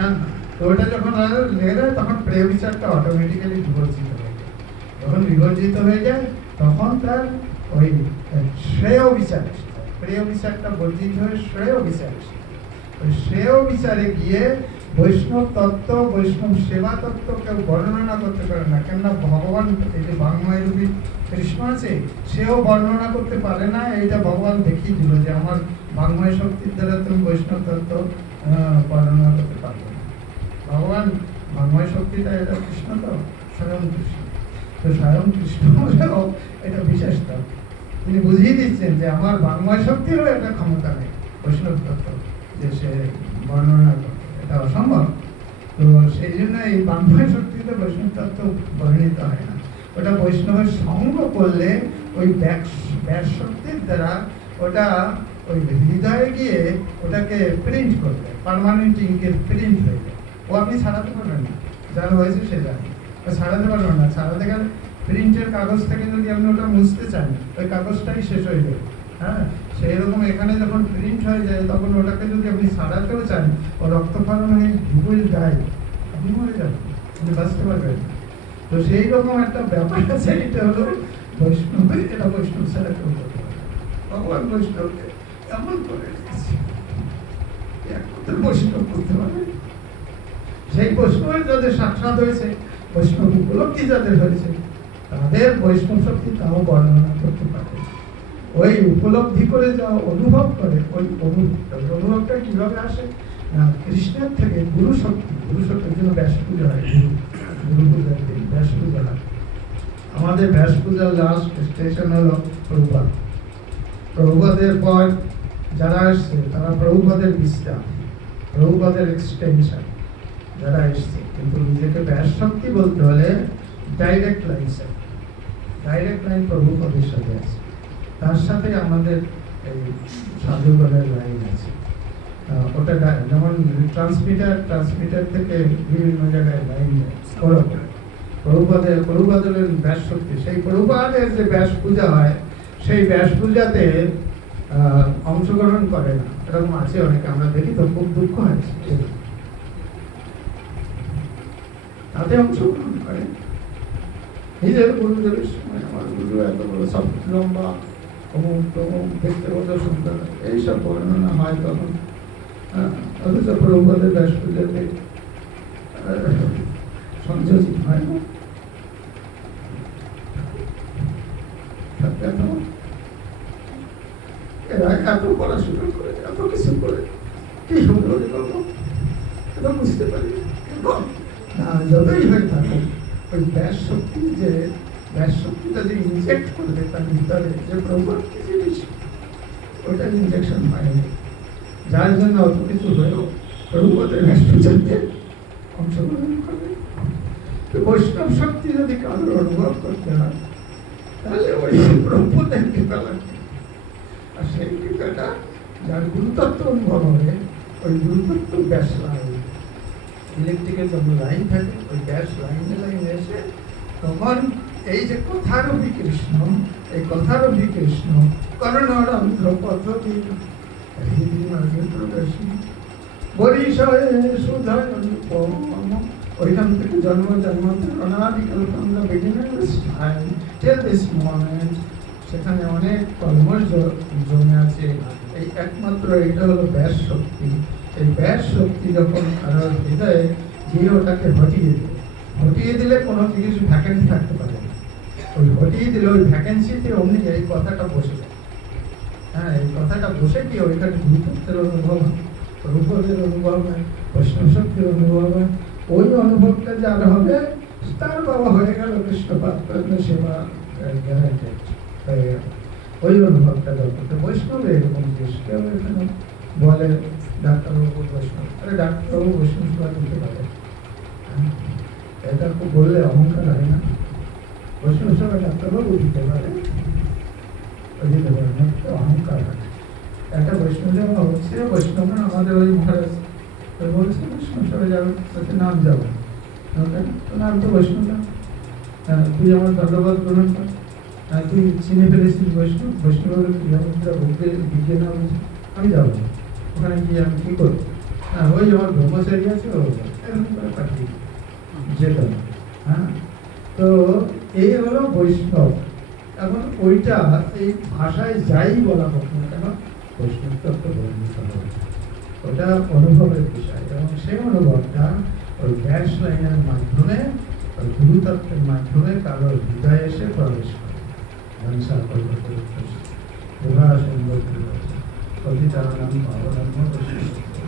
হ্যাঁ, তো ওটা যখন লেগে যায় তখন প্রেয় বিচারটা অটোমেটিক্যালি বিবর্জিত হয়ে যায়। যখন বিবর্জিত হয়ে যায় তখন তার ওই শ্রেয় বিচার এসে যায়। প্রেয় বিচারটা বর্জিত হয়ে শ্রেয় বিচার এসে যায়। ওই শ্রেয় বিচারে গিয়ে বৈষ্ণব তত্ত্ব, বৈষ্ণব সেবা তত্ত্ব কেউ বর্ণনা করতে পারে না। কেননা ভগবান, এই যে বাংময় রূপী কৃষ্ণ আছে, সেও বর্ণনা করতে পারে না। এইটা ভগবান দেখিয়ে দিল যে আমার বাংময় শক্তির দ্বারা তুমি বৈষ্ণব তত্ত্ব বর্ণনা করতে পারবে না। ভগবান বাংময় শক্তিটা, এটা কৃষ্ণ তো স্বয়ং কৃষ্ণ, তো স্বয়ং কৃষ্ণ হলেও এটা বিশেষ তত্ত্ব। তিনি বুঝিয়ে দিচ্ছেন যে আমার বাংময় শক্তিরও একটা ক্ষমতা নেই বৈষ্ণব তত্ত্ব যে সে বর্ণনা করতে, এটা অসম্ভব। তো সেই জন্য এই বাংময় শক্তিতে বৈষ্ণব তত্ত্ব বর্ণিত হয় না। ওটা বৈষ্ণবের সঙ্গ করলে ওই ব্যাস শক্তির দ্বারা ওটা ওই হৃদয়ে গিয়ে ওটাকে প্রিন্ট করবে, পার্মানেন্ট ইঙ্কের প্রিন্ট হয়ে যায়। ও আপনি ছাড়াতে পারবেন না, যার হয়েছে সে জানে, ছাড়াতে পারবেন না। ছাড়াতে গেলে প্রিন্টের কাগজ থেকে যদি আপনি ওটা মুছতে চান, ওই কাগজটাই শেষ হয়ে যাবে। হ্যাঁ, সেই রকম এখানে যখন প্রিন্ট হয়ে যায় তখন ওটাকে যদি আপনি ছাড়াতেও চান, ও রক্তক্ষরণ হয়ে উইল ডাই, আপনি মরে যাবেন, আপনি বাঁচতে পারবেন না। তো সেই রকম একটা ব্যাপার আছে। এটা হলো বৈষ্ণব, এটা বৈষ্ণব ছাড়া কেউ করতে পারে। ভগবান বৈষ্ণবকে এমন করে রেখেছে, একমাত্র বৈষ্ণব করতে পারে। সেই বৈষ্ণবের যাদের সাক্ষাৎ হয়েছে, বৈষ্ণব উপলব্ধি যাদের হয়েছে, তাদের বৈষ্ণব শক্তি তাও বর্ণনা করতে পারে। ওই উপলব্ধি করে যা অনুভব করে, ওই অনুভবটা কিভাবে আসে না, কৃষ্ণের থেকে গুরু শক্তি। গুরু শক্তির জন্য ব্যাস পূজা হয়, গুরু পূজার দিন ব্যাস পূজা হয়। আমাদের ব্যাস পূজার লাস্ট স্টেশন হলো প্রভুপাদ। প্রভুপাদের পর যারা আসছে তারা প্রভুপাদের বিস্তার, প্রভুপাদের এক্সটেনশন যারা এসছে। কিন্তু নিজেকে ব্যাস শক্তি বলতে হলে direct line, sir, direct line প্রভুপাদের সাথে আছে। তার সাথে আমাদের এই সাধুগণের লাইন আছে। ওটা যেমন ট্রান্সমিটার থেকে বিভিন্ন জায়গায় লাইন প্রভুপাদের ব্যাস শক্তি। সেই প্রভুপাদের যে ব্যাস পূজা হয়, সেই ব্যাস পূজাতে অংশগ্রহণ করে না, এরকম আছে অনেকে, আমরা দেখি তো, খুব দুঃখ হয়। তাতে অংশগ্রহণ করে নিজের গুরুদেবের সময়, আমার গুরু এত বড় সব লম্বা, অমুক তমুক, দেখতে কত সুন্দর, এইসব বর্ণনা হয় তখন। অথচ প্রভুপাদের ব্যাস পূজাতে সংযোজিত হয় না। এরা এত পড়াশোনা করে, এত কিছু করে, কি সুন্দর এটা বুঝতে পারি। যতই হয়ে থাকে, ওই ব্যাস শক্তি, যে ব্যাস শক্তিটা যে ইনজেক্ট করবে তার ভিতরে, যে প্রভাব কি জিনিস, ওটা ইনজেকশন পায়নি, যার জন্য অত কিছু হয়েও প্রভুপাদের ব্যাস পূজাতে অংশগ্রহণ করবে। তো বৈষ্ণব শক্তি যদি কারোর অনুভব করতে হয়, তাহলে ওই প্রভুপাদের কৃপা লাগবে। আর সেই কৃপাটা যার গুরুতত্ত্ব অনুভব হবে, ওই গুরুতত্ত্ব ব্যাস লাইন, ইলেকট্রিকের যখন লাইন থাকে, ওই গ্যাস লাইনে এসে তখন এই যে কথারূপী কৃষ্ণ, এই কথারূপী কৃষ্ণ করণরন্ধ্র পদ্ধতি হৃদি মাঝে প্রবেশী বরিশয়ে সুধয় অনুপম। ওইখান থেকে জন্মান্তর অনাদিকাল আমরা beginners time till this moment, সেখানে অনেক কলমশ জমে আছে। এই একমাত্র এটা হলো ব্যাস শক্তি। এই ব্যাস শক্তি যখন কারোর হৃদয়ে গিয়ে ওটাকে হটিয়ে দিলে কোনো কিছু ভ্যাকেন্সি থাকতে পারে না। ওই হটিয়ে দিলে ওই ভ্যাকেন্সিতে অমনি এই কথাটা বসে যায়। হ্যাঁ, এই কথাটা বসে গিয়ে ওইখানে গুরুত্বের অনুভব হয়, রূপদের অনুভব হয়, বৈষ্ণব শক্তির অনুভব হয়। ওই অনুভবটা যার হবে, তার বাবা হয়ে গেল কৃষ্ণপাদ সেবা গ্যারান্টেড হয়ে গেল। ওই অনুভবটা যখন বৈষ্ণব এরকম জিনিস, কেউ এখানে বলে ডাক্তারবাবু বৈষ্ণব, আরে ডাক্তারবাবু বৈষ্ণব সেবা দিতে পারে, এটা খুব বললে অহংকার হয় না? বৈষ্ণব সেবা ডাক্তারবাবু দিতে পারে, দিতে পারে না, অহংকার হয়। একটা বৈষ্ণব সেবা হচ্ছে, বৈষ্ণব আমাদের ওই মহারাজ বলছে বৈষ্ণব সেবা যাবে, নাম যাবো, নাম তো বৈষ্ণব না, তুই আমার ধন্যবাদ গ্রহণ কর, তুই চিনে ফেলেছিস বৈষ্ণব, বৈষ্ণবের ক্রিয়ামুদ্রা ভোগে দিকে না, আমি যাবো ওখানে গিয়ে আমি কি করবো? হ্যাঁ, ওই আমার ব্রহ্মচারী আছে ও এরকম করে পাঠিয়ে দিই। যেত না। হ্যাঁ, তো এই হলো বৈষ্ণব। এখন ওইটা এই ভাষায় যাই বলা হোক না কেন বৈষ্ণব তত্ত্ব বর্ণিত হবে, ওটা অনুভবের বিষয় এবং সেই অনুভবটা ওই গ্যাস লাইনের মাধ্যমে ওই গুরুতত্ত্বের মাধ্যমে কারোর হৃদয়ে এসে প্রবেশ করে। ধনসা কল্পতরু প্রভা সুন্দর পতিতানাং পাবনাং বৈষ্ণব।